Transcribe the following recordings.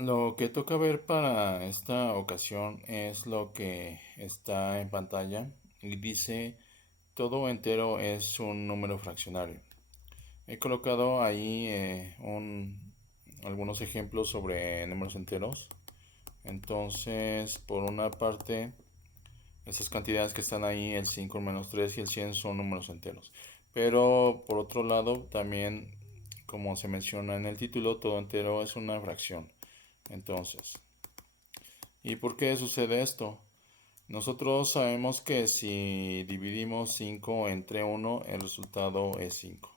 Lo que toca ver para esta ocasión es lo que está en pantalla y dice todo entero es un número fraccionario. He colocado ahí algunos ejemplos sobre números enteros. Entonces, por una parte, esas cantidades que están ahí, el 5, el menos 3 y el 100 son números enteros. Pero por otro lado, también, como se menciona en el título, todo entero es una fracción. Entonces, ¿y por qué sucede esto? Nosotros sabemos que si dividimos 5 entre uno, el resultado es 5.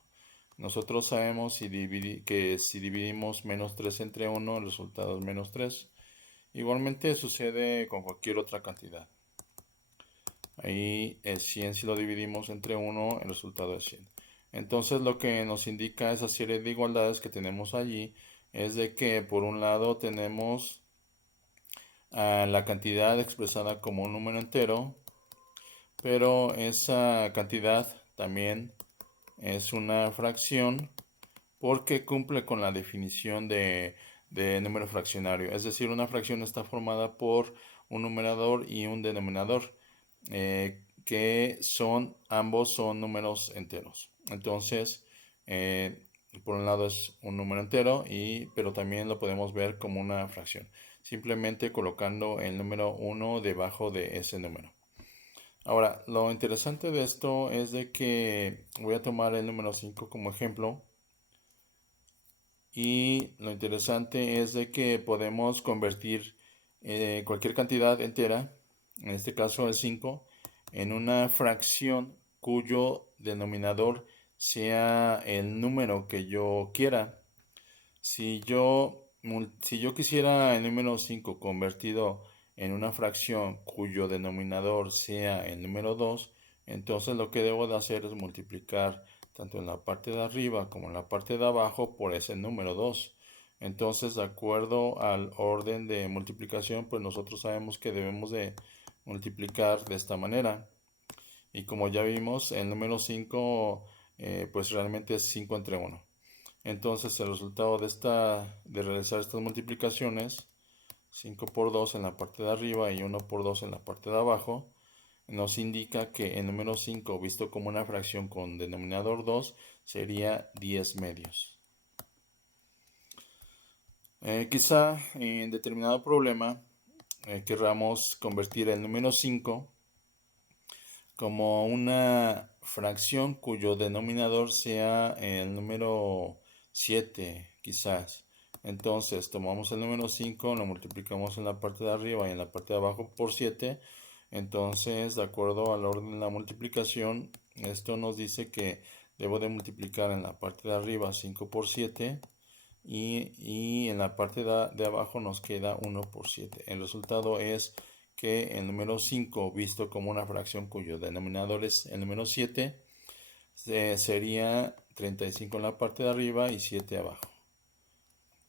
Nosotros sabemos que si dividimos menos 3 entre uno, el resultado es menos 3. Igualmente sucede con cualquier otra cantidad. Ahí el 100 si lo dividimos entre uno, el resultado es 100. Entonces lo que nos indica esa serie de igualdades que tenemos allí es de que por un lado tenemos a la cantidad expresada como un número entero, pero esa cantidad también es una fracción porque cumple con la definición de número fraccionario. Es decir, una fracción está formada por un numerador y un denominador, que ambos son números enteros. Entonces, por un lado es un número entero, pero también lo podemos ver como una fracción, simplemente colocando el número uno debajo de ese número. Ahora, lo interesante de esto es de que voy a tomar el número 5 como ejemplo, y lo interesante es de que podemos convertir cualquier cantidad entera, en este caso el 5, en una fracción cuyo denominador sea el número que yo quiera. Si yo quisiera el número 5 convertido en una fracción cuyo denominador sea el número 2, entonces lo que debo de hacer es multiplicar tanto en la parte de arriba como en la parte de abajo por ese número 2. Entonces, de acuerdo al orden de multiplicación, pues nosotros sabemos que debemos de multiplicar de esta manera. Y como ya vimos, el número 5 pues realmente es 5 entre uno. Entonces el resultado de realizar estas multiplicaciones, 5 por 2 en la parte de arriba y 1 por 2 en la parte de abajo, nos indica que el número 5 visto como una fracción con denominador 2 sería 10 medios. Quizá en determinado problema querramos convertir el número 5 como una fracción cuyo denominador sea el número 7, quizás. Entonces tomamos el número 5, lo multiplicamos en la parte de arriba y en la parte de abajo por 7. Entonces, de acuerdo al orden de la multiplicación, esto nos dice que debo de multiplicar en la parte de arriba 5 por 7 y en la parte de abajo nos queda 1 por 7. El resultado es que el número 5, visto como una fracción cuyo denominador es el número 7, sería 35 en la parte de arriba y 7 abajo.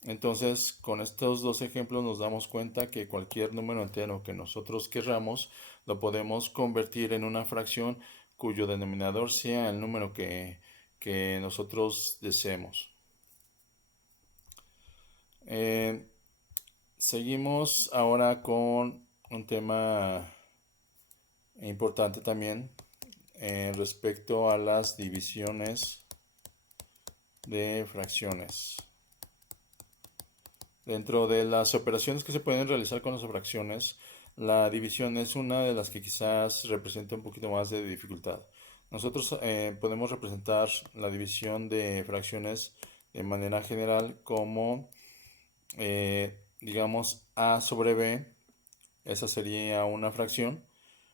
Entonces, con estos dos ejemplos nos damos cuenta que cualquier número entero que nosotros querramos lo podemos convertir en una fracción cuyo denominador sea el número que nosotros deseemos. Eh, Seguimos ahora con un tema importante también respecto a las divisiones de fracciones. Dentro de las operaciones que se pueden realizar con las fracciones, la división es una de las que quizás representa un poquito más de dificultad. Nosotros podemos representar la división de fracciones de manera general como, digamos, a sobre b, esa sería una fracción,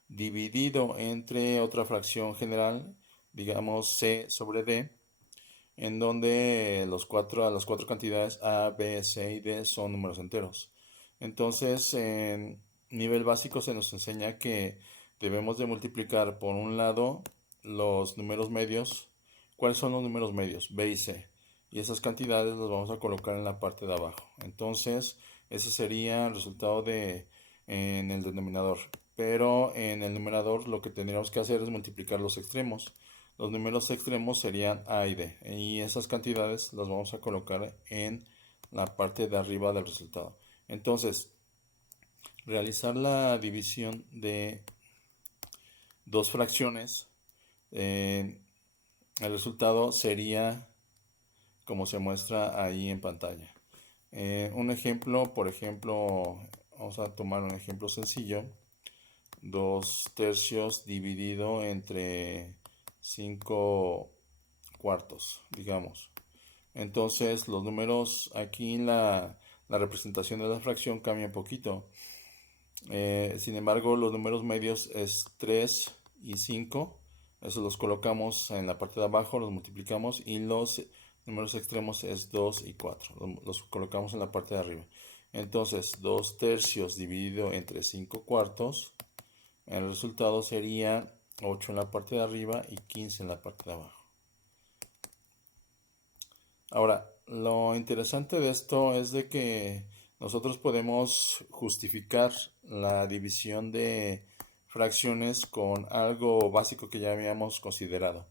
dividido entre otra fracción general, digamos c sobre d, en donde las cuatro cantidades a, b, c y d son números enteros. Entonces, en nivel básico se nos enseña que debemos de multiplicar por un lado los números medios. ¿Cuáles son los números medios? B y C. Y esas cantidades las vamos a colocar en la parte de abajo. Entonces, ese sería el resultado en el denominador. Pero en el numerador lo que tendríamos que hacer es multiplicar los extremos. Los números extremos serían A y D. Y esas cantidades las vamos a colocar en la parte de arriba del resultado. Entonces, realizar la división de dos fracciones, el resultado sería como se muestra ahí en pantalla. Un ejemplo, por ejemplo, vamos a tomar un ejemplo sencillo. 2 tercios dividido entre 5 cuartos, digamos. Entonces los números aquí, la representación de la fracción cambia un poquito. Sin embargo, los números medios es 3 y 5. Eso los colocamos en la parte de abajo, los multiplicamos, y los números extremos es 2 y 4. Los colocamos en la parte de arriba. Entonces, 2 tercios dividido entre 5 cuartos. El resultado sería 8 en la parte de arriba y 15 en la parte de abajo. Ahora, lo interesante de esto es de que nosotros podemos justificar la división de fracciones con algo básico que ya habíamos considerado.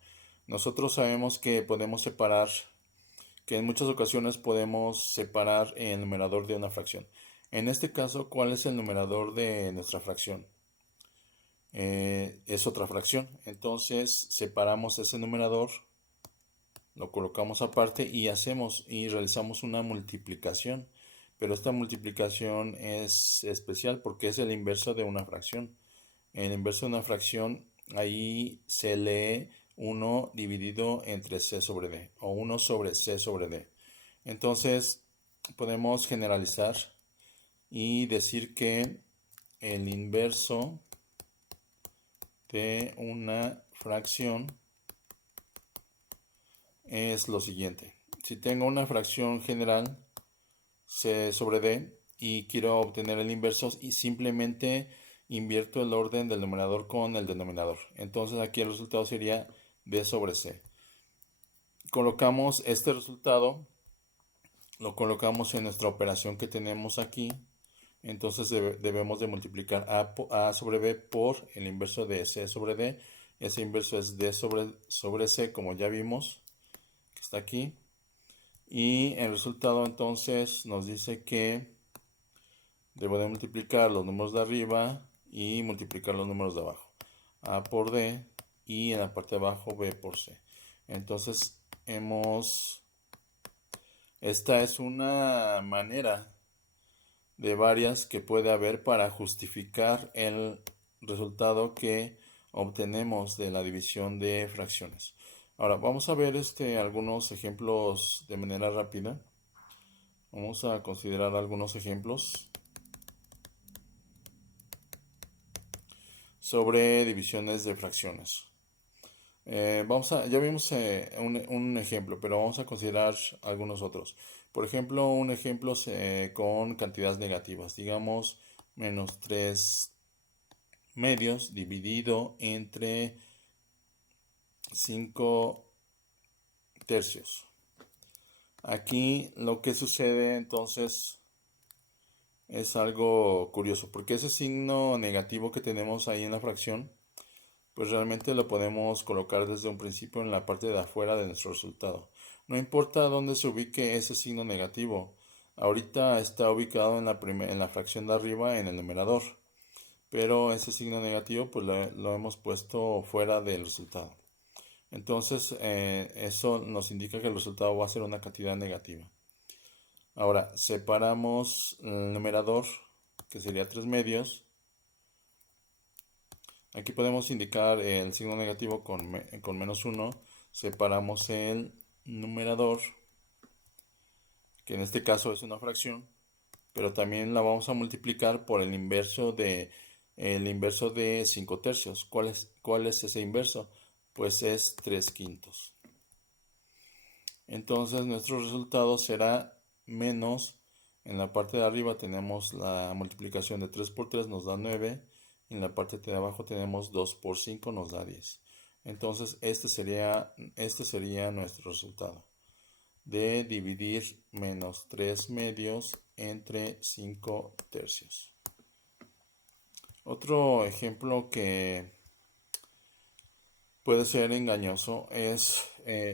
Nosotros sabemos que podemos separar, que en muchas ocasiones podemos separar el numerador de una fracción. En este caso, ¿cuál es el numerador de nuestra fracción? Es otra fracción. Entonces, separamos ese numerador, lo colocamos aparte y realizamos una multiplicación. Pero esta multiplicación es especial porque es el inverso de una fracción. El inverso de una fracción, ahí se lee 1 dividido entre c sobre d, o 1 sobre c sobre d. Entonces podemos generalizar y decir que el inverso de una fracción es lo siguiente. Si tengo una fracción general c sobre d y quiero obtener el inverso, y simplemente invierto el orden del numerador con el denominador. Entonces aquí el resultado sería d sobre c. Colocamos este resultado, lo colocamos en nuestra operación que tenemos aquí. Entonces debemos de multiplicar a sobre b por el inverso de c sobre d. Ese inverso es d sobre c, como ya vimos, que está aquí. Y el resultado entonces nos dice que debo de multiplicar los números de arriba y multiplicar los números de abajo. A por d y en la parte de abajo b por c. Entonces esta es una manera de varias que puede haber para justificar el resultado que obtenemos de la división de fracciones. Ahora vamos a ver algunos ejemplos de manera rápida. Vamos a considerar algunos ejemplos sobre divisiones de fracciones. Ya vimos un ejemplo, pero vamos a considerar algunos otros. Por ejemplo, un ejemplo con cantidades negativas. Digamos, menos 3 medios dividido entre 5 tercios. Aquí lo que sucede entonces es algo curioso, porque ese signo negativo que tenemos ahí en la fracción, pues realmente lo podemos colocar desde un principio en la parte de afuera de nuestro resultado. No importa dónde se ubique ese signo negativo, ahorita está ubicado en la fracción de arriba en el numerador, pero ese signo negativo pues lo hemos puesto fuera del resultado. Entonces eso nos indica que el resultado va a ser una cantidad negativa. Ahora separamos el numerador, que sería 3 medios. Aquí podemos indicar el signo negativo con menos 1. Separamos el numerador, que en este caso es una fracción, pero también la vamos a multiplicar por el inverso de 5 tercios. ¿Cuál es ese inverso? Pues es 3 quintos. Entonces nuestro resultado será menos, en la parte de arriba tenemos la multiplicación de 3 por 3, nos da 9. En la parte de abajo tenemos 2 por 5, nos da 10. Entonces este sería nuestro resultado, de dividir menos 3 medios entre 5 tercios. Otro ejemplo que puede ser engañoso es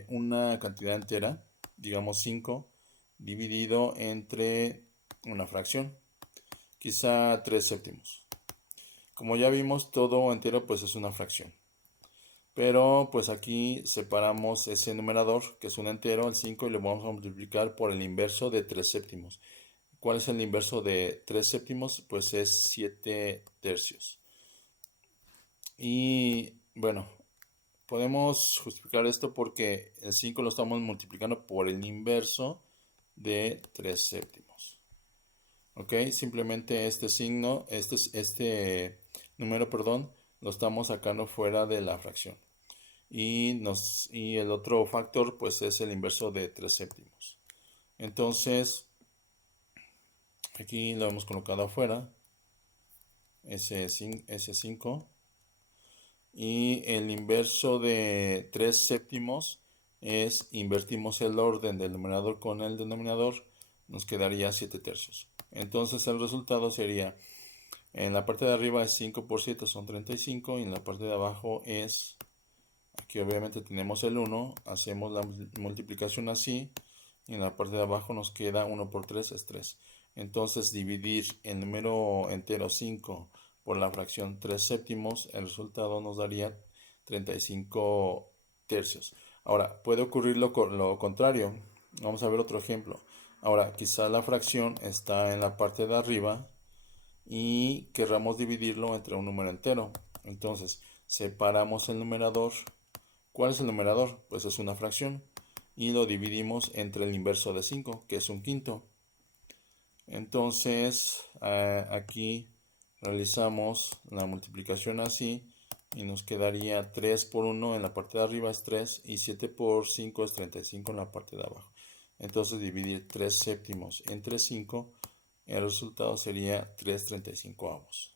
una cantidad entera, digamos 5, dividido entre una fracción. quizá 3 séptimos. Como ya vimos, todo entero pues es una fracción. Pero pues aquí separamos ese numerador, que es un entero, el 5, y lo vamos a multiplicar por el inverso de 3 séptimos. ¿Cuál es el inverso de 3 séptimos? Pues es 7 tercios. Y bueno, podemos justificar esto porque el 5 lo estamos multiplicando por el inverso de 3 séptimos. ¿Ok? Simplemente este signo, este número, perdón, lo estamos sacando fuera de la fracción. Y el otro factor pues es el inverso de 3 séptimos. Entonces, aquí lo hemos colocado afuera, ese 5. Y el inverso de 3 séptimos es, invertimos el orden del numerador con el denominador, nos quedaría 7 tercios. Entonces el resultado sería, en la parte de arriba es 5 por 7 son 35, y en la parte de abajo es, aquí obviamente tenemos el 1, hacemos la multiplicación así, y en la parte de abajo nos queda 1 por 3 es 3. Entonces dividir el número entero 5 por la fracción 3 séptimos, el resultado nos daría 35 tercios. Ahora, puede ocurrir lo contrario. Vamos a ver otro ejemplo. Ahora, quizá la fracción está en la parte de arriba y querramos dividirlo entre un número entero. Entonces, separamos el numerador. ¿Cuál es el numerador? Pues es una fracción. Y lo dividimos entre el inverso de 5, que es un quinto. Entonces, aquí realizamos la multiplicación así y nos quedaría 3 por 1 en la parte de arriba es 3 y 7 por 5 es 35 en la parte de abajo. Entonces dividir 3 séptimos entre 5, el resultado sería 3/35.